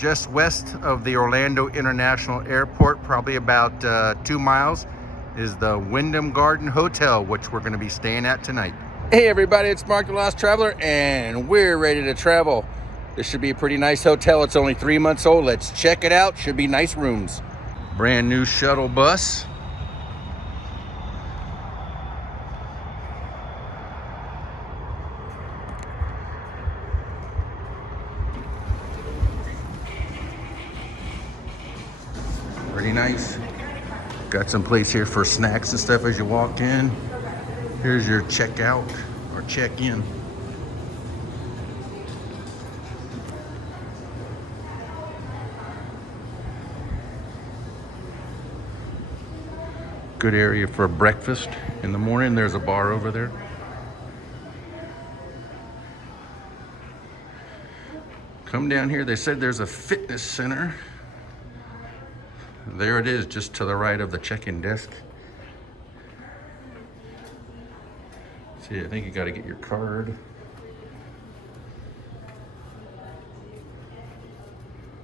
just west of the Orlando International Airport, probably about 2 miles, is the Wyndham Garden Hotel, which we're going to be staying at tonight. Hey everybody, it's Mark the Lost Traveler, and we're ready to travel. This should be a pretty nice hotel. It's only 3 months old. Let's check it out. Should be nice rooms. Brand new shuttle bus. Pretty nice. Got some place here for snacks and stuff as you walk in. Here's your checkout or check-in. Good area for breakfast in the morning. There's a bar over there. Come down here. They said there's a fitness center. There it is, just to the right of the check-in desk. See, I think you got to get your card.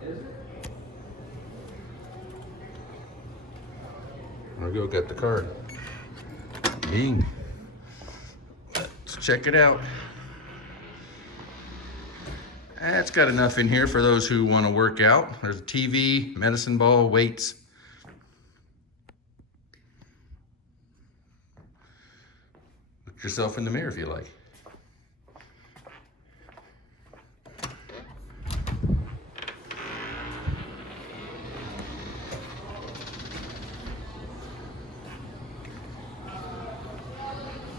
There we go, got the card. Bing. Let's check it out. It's got enough in here for those who want to work out. There's a TV, medicine ball, weights. Look yourself in the mirror if you like.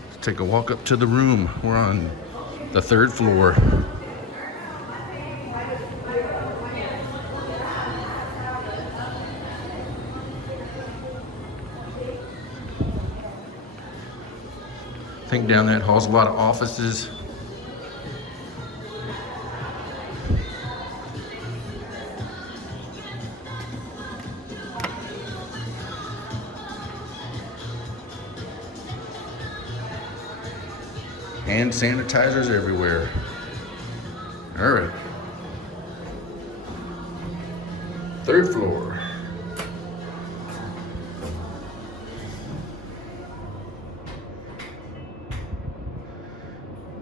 Let's take a walk up to the room. We're on the 3rd floor. I think down that hall's a lot of offices. Hand sanitizers everywhere. All right. 3rd floor.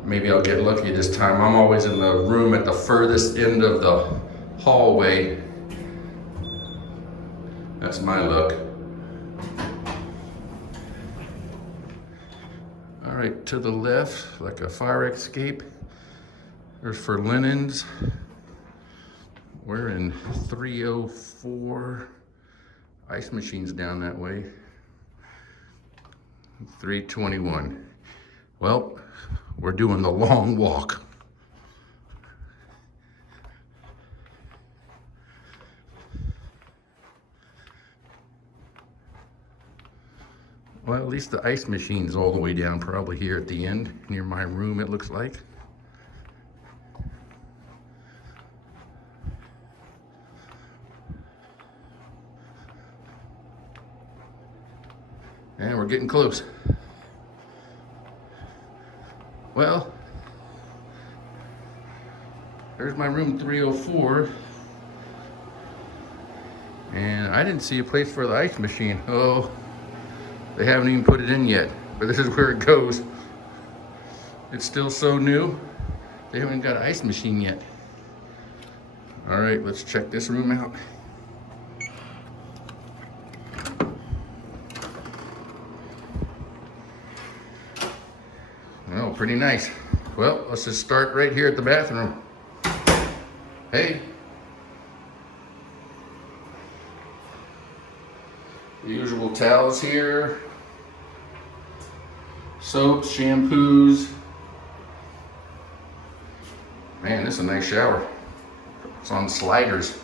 Maybe I'll get lucky this time. I'm always in the room at the furthest end of the hallway. That's my luck. All right, to the left, like a fire escape. There's for linens. We're in 304. Ice machine's down that way. 321. Well, we're doing the long walk. Well, at least the ice machine's all the way down, probably here at the end, near my room, it looks like. And we're getting close. Well, there's my room 304. And I didn't see a place for the ice machine. Oh, they haven't even put it in yet, but this is where it goes. It's still so new. They haven't got an ice machine yet. All right, let's check this room out. Oh, pretty nice. Well, let's just start right here at the bathroom. Hey. The usual towels here. Soaps, shampoos. Man, this is a nice shower. It's on sliders.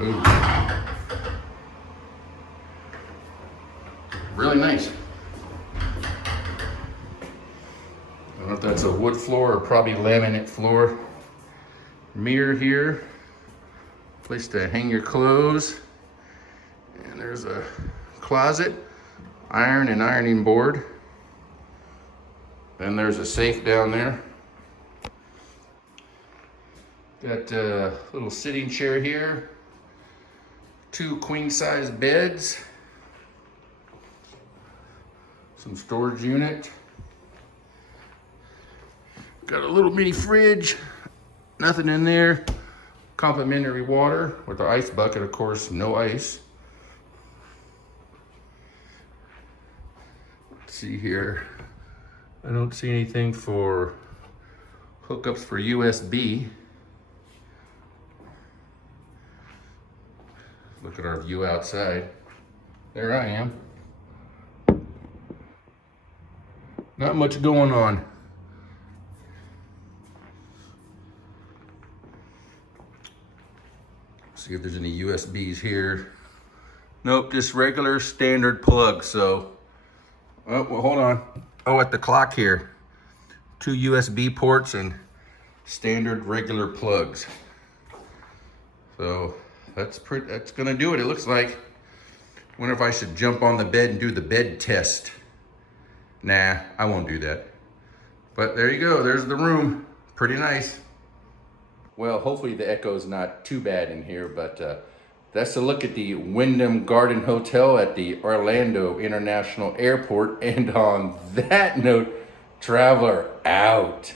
Ooh. Really nice. I don't know if that's a wood floor or probably laminate floor. Mirror here. Place to hang your clothes. And there's a closet, iron and ironing board. Then there's a safe down there. Got a little sitting chair here, 2 queen-size beds, some storage unit. Got a little mini fridge, nothing in there. Complimentary water with the ice bucket, of course, no ice. Let's see here. I don't see anything for hookups for USB. Look at our view outside. There I am. Not much going on. See if there's any USBs here. Nope, just regular standard plug. So, oh, well, hold on. Oh, at the clock here, 2 USB ports and standard regular plugs. So that's gonna do it. It looks like. Wonder if I should jump on the bed and do the bed test. Nah, I won't do that. But there you go, there's the room. Pretty nice. Well, hopefully the echo's not too bad in here, but that's a look at the Wyndham Garden Hotel at the Orlando International Airport. And on that note, traveler out.